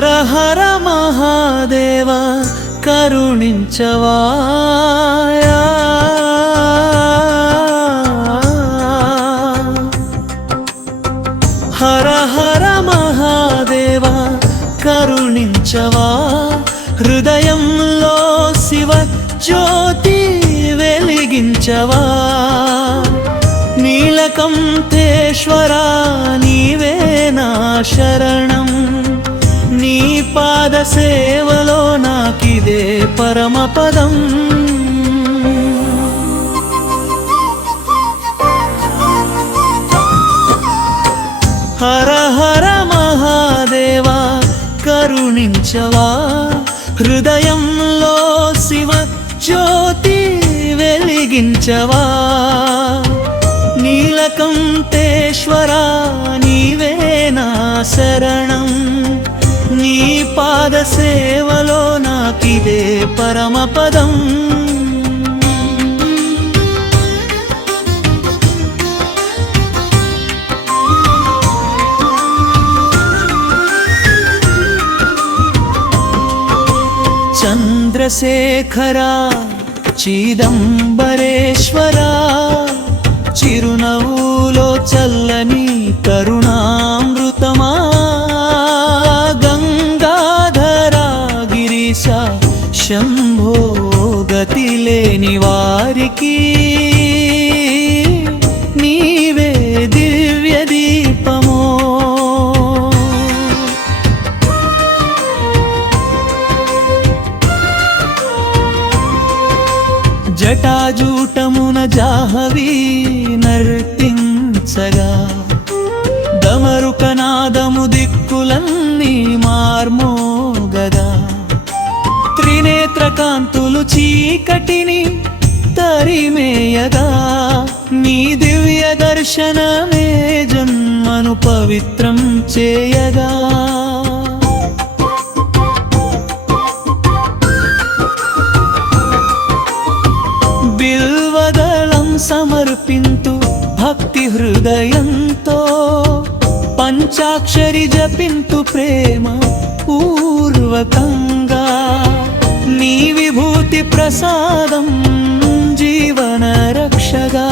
హర హర మహాదేవ కరుణించవా హర హర మహాదేవ కరుణించవా హృదయంలో శివ జ్యోతి వెలిగించవా నీలకంఠేశ్వరా నీవే నా శరణం నీ పాద సేవలో నాకిదే పరమపదం హర హర మహాదేవ కరుణించవా హృదయంలో శివ జ్యోతి వెలిగించవా నీలకంఠేశ్వరా నీవే నా శరణం నీ పాద సేవలో నాకిదే పరమపదం చంద్రశేఖరా చిదంబరేశ్వరా చిరునవ్వులో చల్లని కరుణామృతమా గంగాధరా గిరీశ శంభో గతి లేని వారికి నీవే దివ్య దీపమో జటాజూటమున జాహవి నర్తించగా దమరుకనాదము దిక్కులన్నీ మార్మోగదా త్రినేత్రకాంతులు చీకటిని తరిమేయగా నీ దివ్య దర్శనమే జన్మను పవిత్రం చేయగా బిల్వదళం సమర్పింతు భక్తి హృదయంతో పంచాక్షరి జపింతు ప్రేమ పూర్వకంగా నీ విభూతి ప్రసాదం జీవన రక్షగా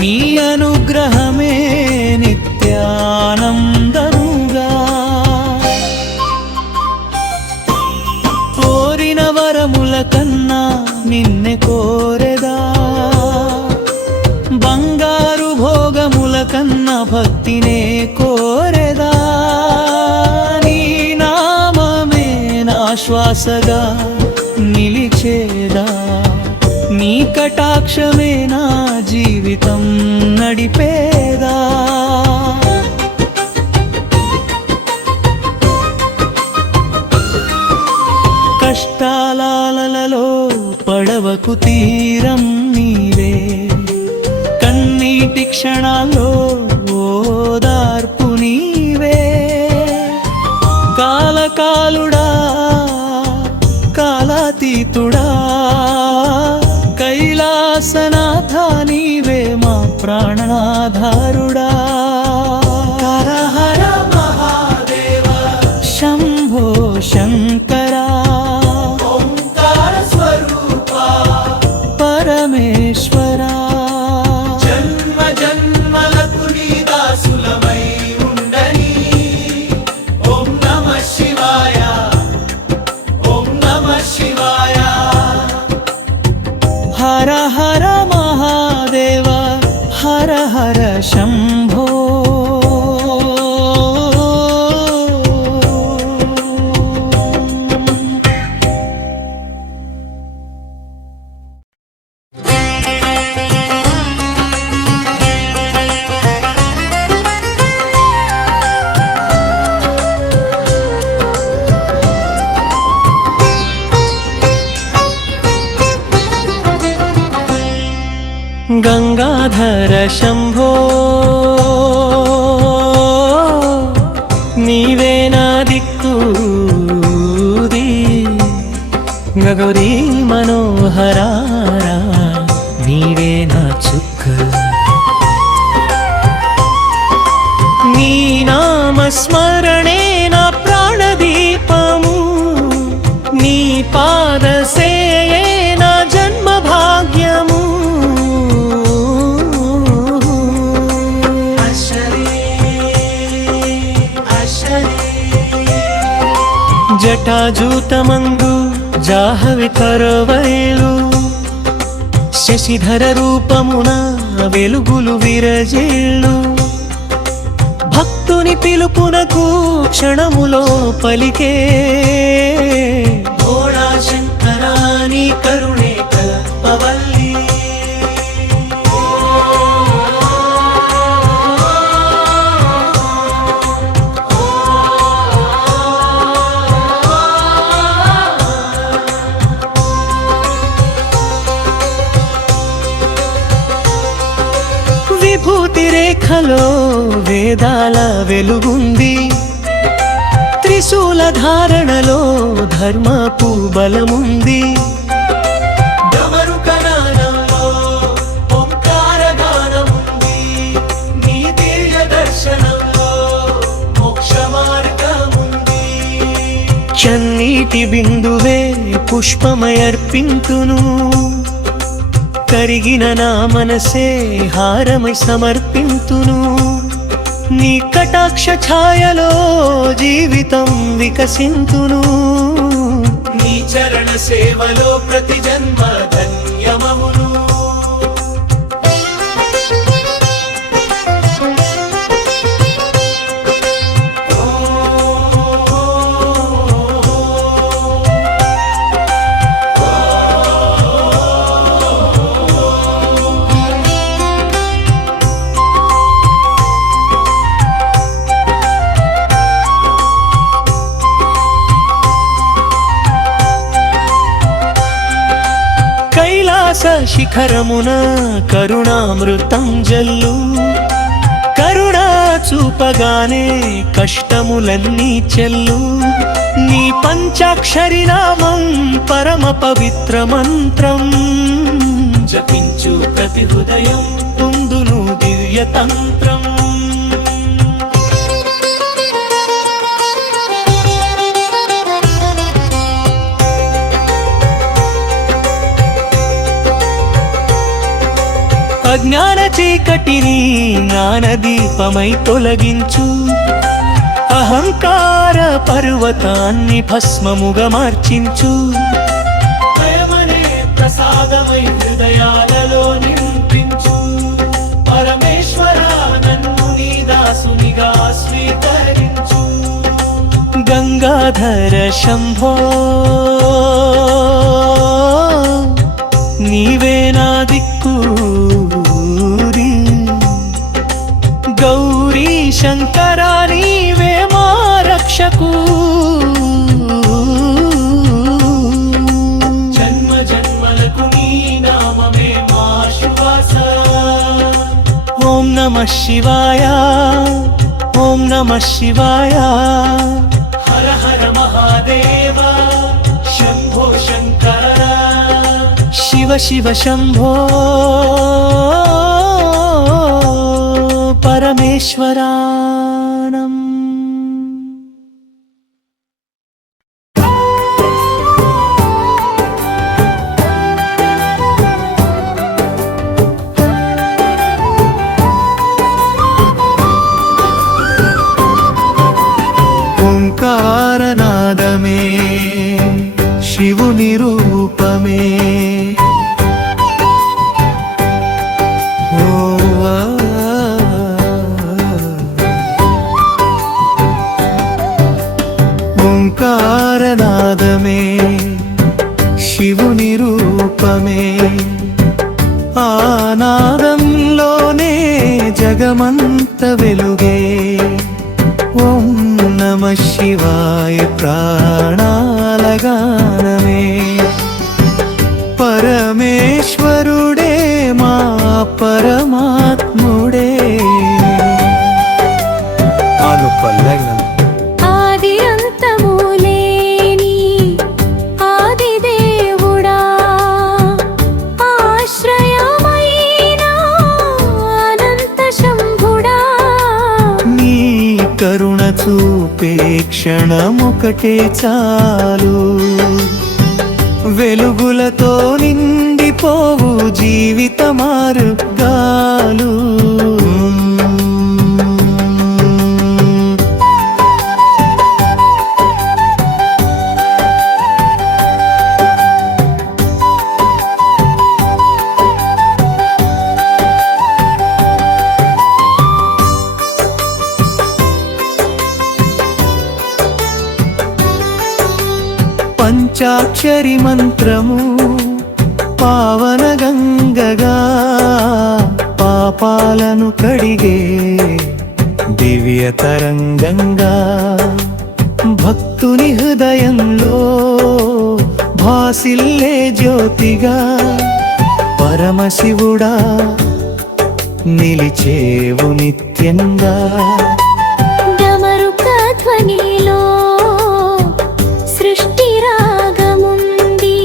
నీ అనుగ్రహమే నిత్యానందముగా కోరిన వరముల కన్నా నిన్నే కోరెదా బంగారు భోగముల కన్నా భక్తినే కోరెదా నీ నామమే నా శ్వాసగా నిలిచేదా నీ కటాక్షమే నా జీవితం నడిపేదా కష్టాలలో పడవకు తీరం నీవే కన్నీటి క్షణాల్లో ఓదార్పు నీవే కాలకాలుడా కాలాతీతుడా కైలాసనాథ నీవే మా ప్రాణాధారుడా హర హర మహాదేవ శంభో శంకరా పరమేశ్వరా జన్మ జన్మలకు నీ దాసులమై ఉండని ఓం నమః శివాయ ఓం నమః శివాయ హర హర మహాదేవ హర హర శంభో గంగాధర శంభో నీవే నా దిక్కుది గౌరీ మనోహరారా నీవే నా చుక్క నీ నామస్మరణే నా ప్రాణ జటాజూతమందు జాహవి కరవైలు శశిధర రూపమున వెలుగులు విరజిల్లు భక్తుని పిలుపునకు క్షణములో పలికే భోళా శంకరాని కరుణే కల్పవల్లి విభూతి రేఖలో వేదాల వెలుగుంది త్రిశూల ధారణలో ధర్మపు బలముంది డమరుకనాదంలో ఓంకార గానముంది నీ దివ్య దర్శనంలో మోక్ష మార్గముంది చన్నీటి బిందువే పుష్పమయర్పింతును కరిగిన నా మనసే హారమై సమర్పింతును నీ కటాక్ష ఛాయలో జీవితం వికసింతును నీ చరణ సేవలో ప్రతి జన్మ ధన్యమవును శిఖరమున కరుణామృతం జల్లు కరుణా చూపగానే కష్టములన్నీ చెల్లు నీ పంచాక్షరి నామం పరమ పవిత్ర మంత్రం జపించు ప్రతి హృదయం పొందును దివ్య తంత్రం అజ్ఞాన చీకటిని జ్ఞానదీపమై తొలగించు అహంకార పర్వతాన్ని భస్మముగా మార్చించు ప్రేమనే ప్రసాదమై హృదయాలలో నింపించు పరమేశ్వర నన్ను నీ దాసునిగా స్వీకరించు గంగాధర శంభో నీవే నా దిక్కు గౌరీ శంకర నీవే మా రక్షకు జన్మ జన్మలకు నీ నామమే మా శ్వాస ఓం నమః శివాయ ఓం నమః శివాయ హర హర మహాదేవ శంభో శంకర శివ శివ శంభో పరమేశ్వరాణం ఓంకారనాదమే శివుని రూపమే ఓంకారనాదమే శివుని రూపమే ఆనాదంలోనే జగమంత వెలుగే ఓం నమః శివాయ ప్రాణాల గానమే పరమేశ్వరుడే మా పరమాత్ముడే ఆది అంతములేని ఆది దేవుడా ఆశ్రయమైన అనంత శంభుడా నీ కరుణ చూపే క్షణమొకటే చాలు వెలుగులతో నిండిపోవు జీవిత మార్గాలు పంచాక్షరి మంత్రము పావన గంగగా పాపాలను కడిగే దివ్య తరంగంగా భక్తుని హృదయంలో భాసిల్లే జ్యోతిగా పరమశివుడా నిలిచేవు నిత్యంగా. డమరుక ధ్వనిలో సృష్టి రాగముంది,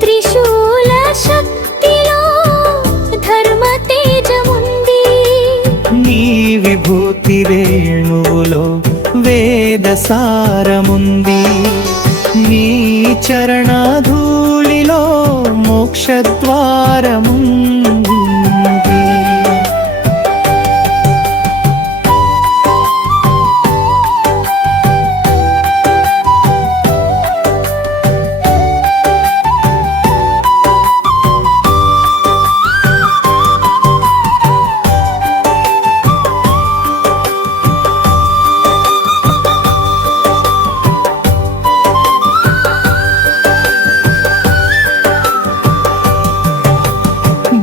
త్రిశూల శక్తిలో ధర్మ తేజముంది. నీ విభూతి వేణువులో వేద సారముంది, నీ చరణధూళిలో మోక్షద్వారముంది.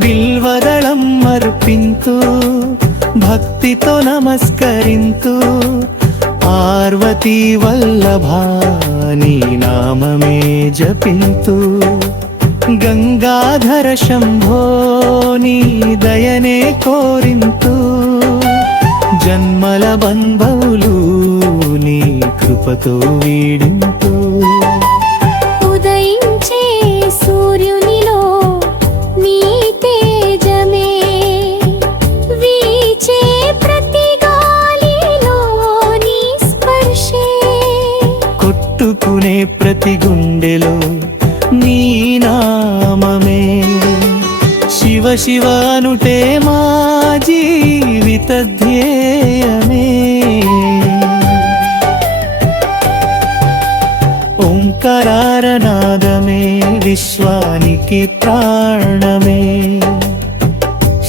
బిల్వదళం అర్పింతు భక్తితో నమస్కరింతు, పార్వతీ వల్లభా నీ నామమే జపింతు. గంగాధర శంభో నీ దయనే కోరింతు, జన్మల బంధవులు నీ కృపతో వీడింతు. ఉదయించే సూర్యునిలో నీ తేజమే, వీచే ప్రతి గాలిలో నీ స్పర్శే, కొట్టుకునే ప్రతి గుండెలో నీ నామమే. శివ శివ అనుటే మా జీవిత ధ్యేయమే. ఓంకారనాదమే విశ్వానికి ప్రాణమే,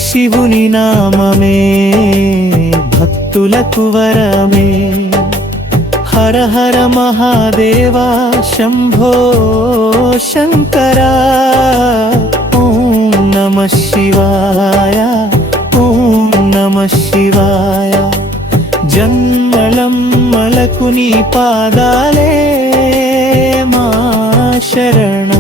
శివుని నామమే భక్తులకు వరమే. హర హర మహాదేవా శంభో శంకరా, ఓం నమః శివాయ, ఓం నమః శివాయ. జన్మలమ్మలకు నీ పాదాలే మా శరణ.